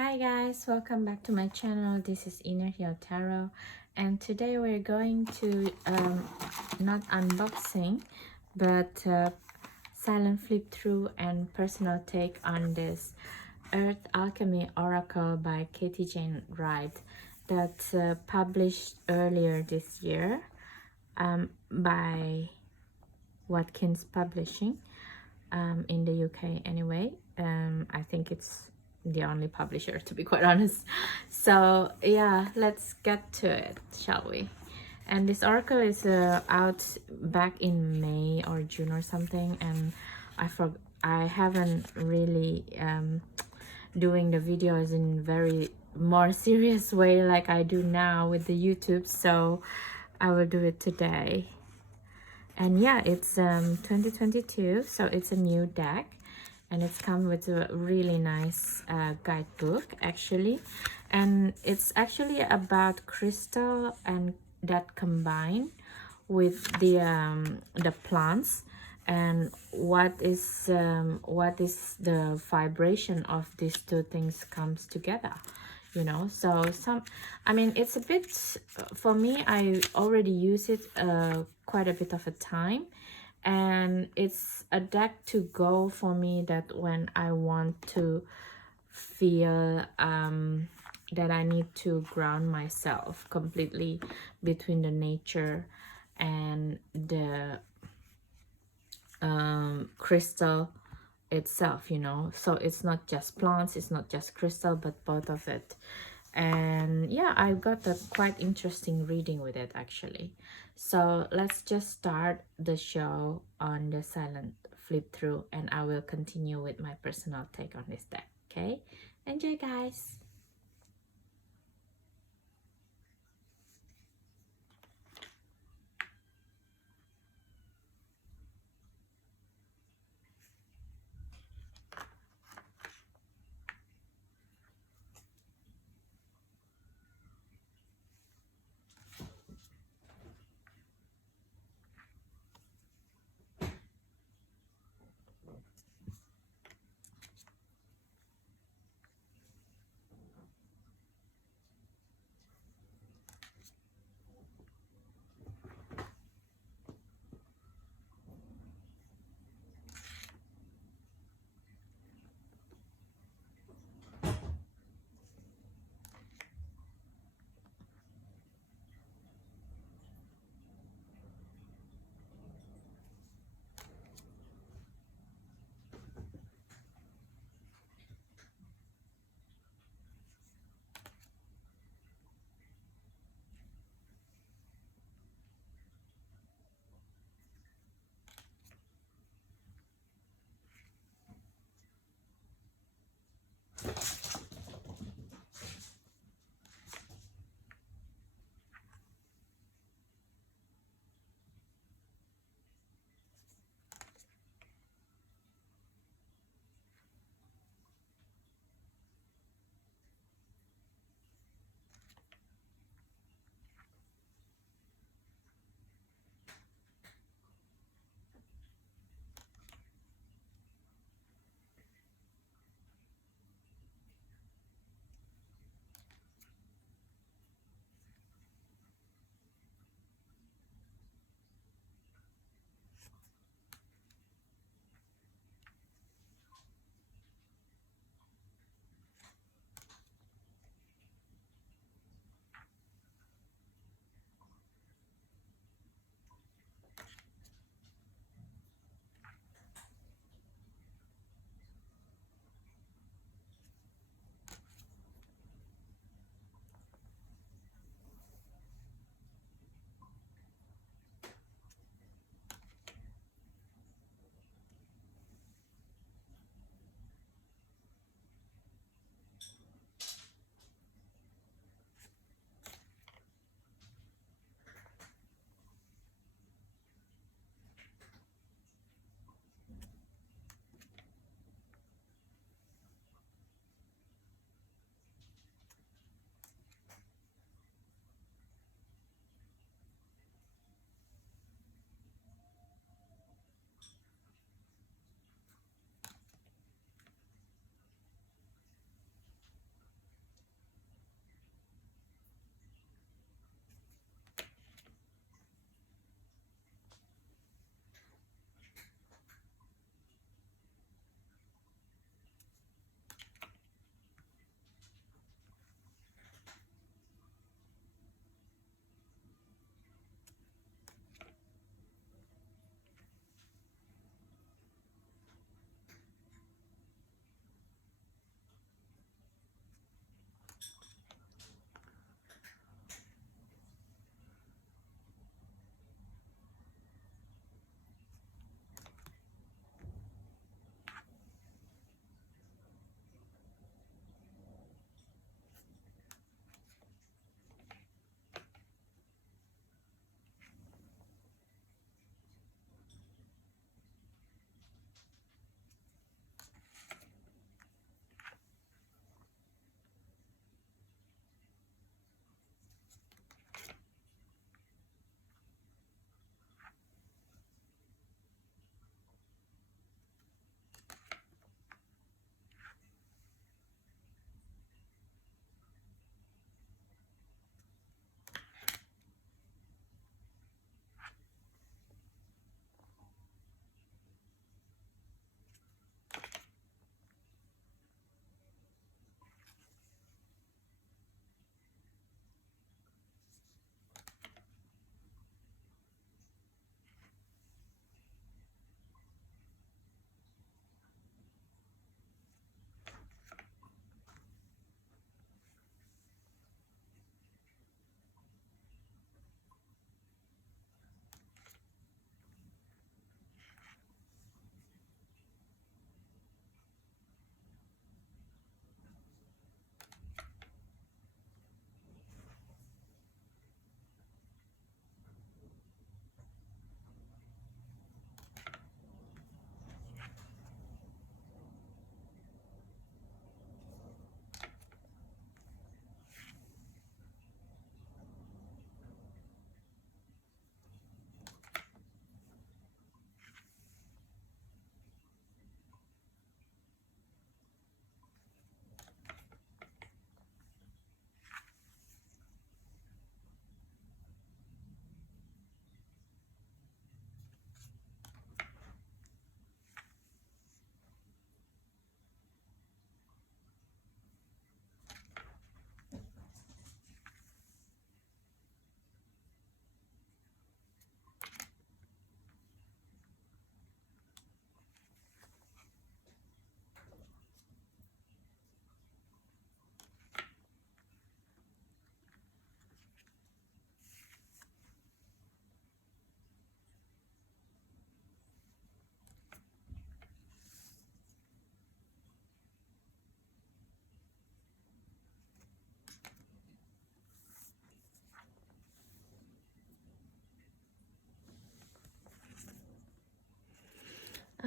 Hi guys, welcome back to my channel. This is Inner Heal Tarot, and today we're going to not unboxing but silent flip through and personal take on this Earth Alchemy Oracle by Katie Jane Wright that's published earlier this year by Watkins Publishing in the UK anyway. I think it's the only publisher, to be quite honest. So yeah, let's get to it, shall we? And this oracle is out back in May or June or something, and I haven't really doing the videos in very more serious way like I do now with the YouTube, so I will do it today. And yeah, it's 2022, so it's a new deck, and it's come with a really nice guidebook actually, and it's actually about crystal and that combine with the plants, and what is the vibration of these two things comes together, you know. So I mean, it's a bit, for me, I already use it quite a bit of a time, and it's a deck to go for me that when I want to feel that I need to ground myself completely between the nature and the crystal itself, you know. So it's not just plants, it's not just crystal, but both of it. And yeah, I got a quite interesting reading with it actually. So let's just start the show on the silent flip through, and I will continue with my personal take on this deck. Okay, enjoy guys.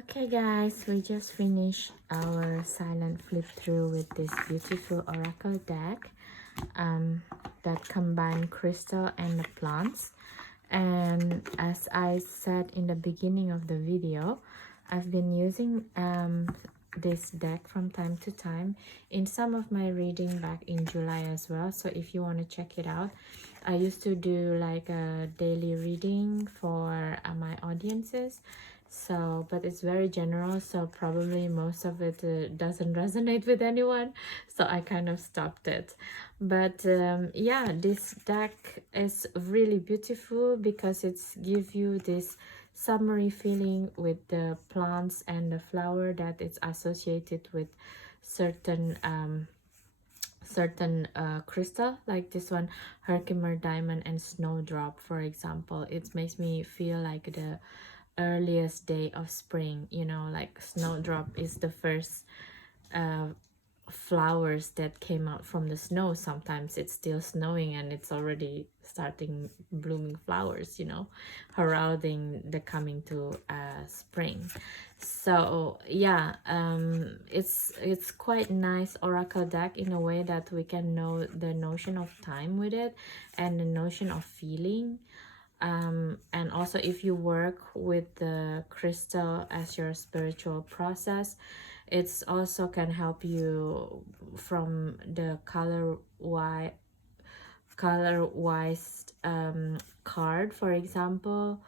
Okay guys, we just finished our silent flip through with this beautiful oracle deck that combine crystal and the plants. And as I said in the beginning of the video, I've been using this deck from time to time in some of my reading back in July as well. So if you want to check it out, I used to do like a daily reading for my audiences. So but it's very general, so probably most of it doesn't resonate with anyone, so I kind of stopped it. But yeah, this deck is really beautiful because it's give you this summery feeling with the plants and the flower that it's associated with certain crystal, like this one, Herkimer diamond and snowdrop, for example. It makes me feel like the earliest day of spring, you know, like snowdrop is the first flowers that came out from the snow. Sometimes it's still snowing and it's already starting blooming flowers, you know, heralding the coming to spring. So yeah, it's quite nice oracle deck in a way that we can know the notion of time with it and the notion of feeling. And also if you work with the crystal as your spiritual process, it's also can help you from the color wise card. For example,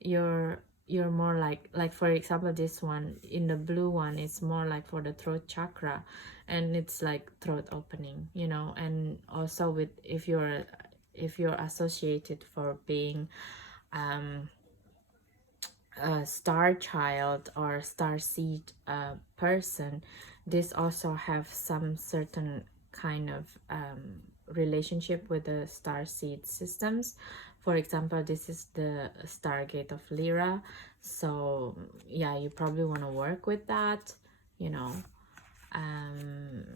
you're more like for example, this one in the blue one, it's more like for the throat chakra, and it's like throat opening, you know. And also with if you're associated for being a star child or star seed person, this also have some certain kind of relationship with the star seed systems. For example, this is the Stargate of Lyra, so yeah, you probably want to work with that, you know.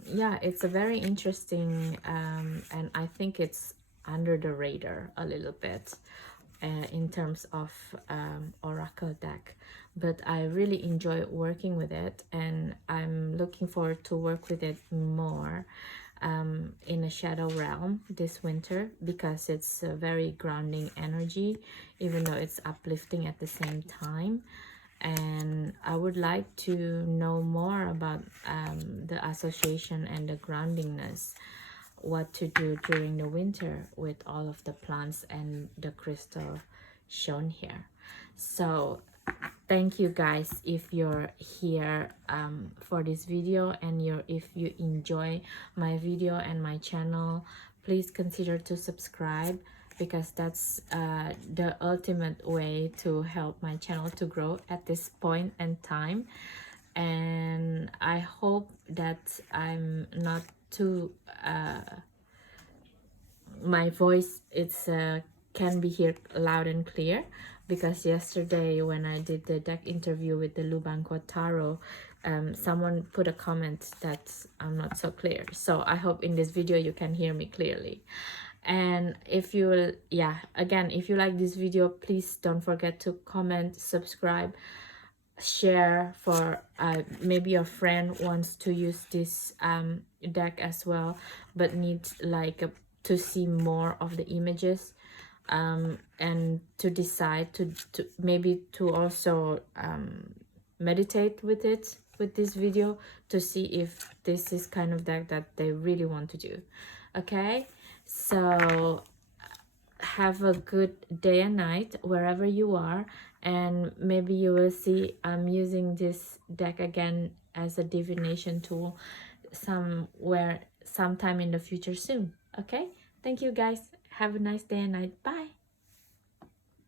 Yeah, it's a very interesting and I think it's under the radar a little bit in terms of oracle deck, but I really enjoy working with it, and I'm looking forward to work with it more in a shadow realm this winter, because it's a very grounding energy, even though it's uplifting at the same time. And I would like to know more about the association and the groundingness, what to do during the winter with all of the plants and the crystal shown here. So thank you guys if you're here for this video, and if you enjoy my video and my channel, please consider to subscribe, because that's the ultimate way to help my channel to grow at this point in time. And I hope that I'm not too my voice can be heard loud and clear, because yesterday when I did the deck interview with the Lubanqua Tarot, someone put a comment that I'm not so clear. So I hope in this video you can hear me clearly. And if you will, yeah, again, if you like this video, please don't forget to comment, subscribe, share for maybe your friend wants to use this deck as well, but needs like to see more of the images, and to decide to maybe to also meditate with it, with this video, to see if this is kind of deck that they really want to do. Okay, so have a good day and night wherever you are, and maybe you will see I'm using this deck again as a divination tool sometime in the future soon. Okay, thank you guys, have a nice day and night, bye.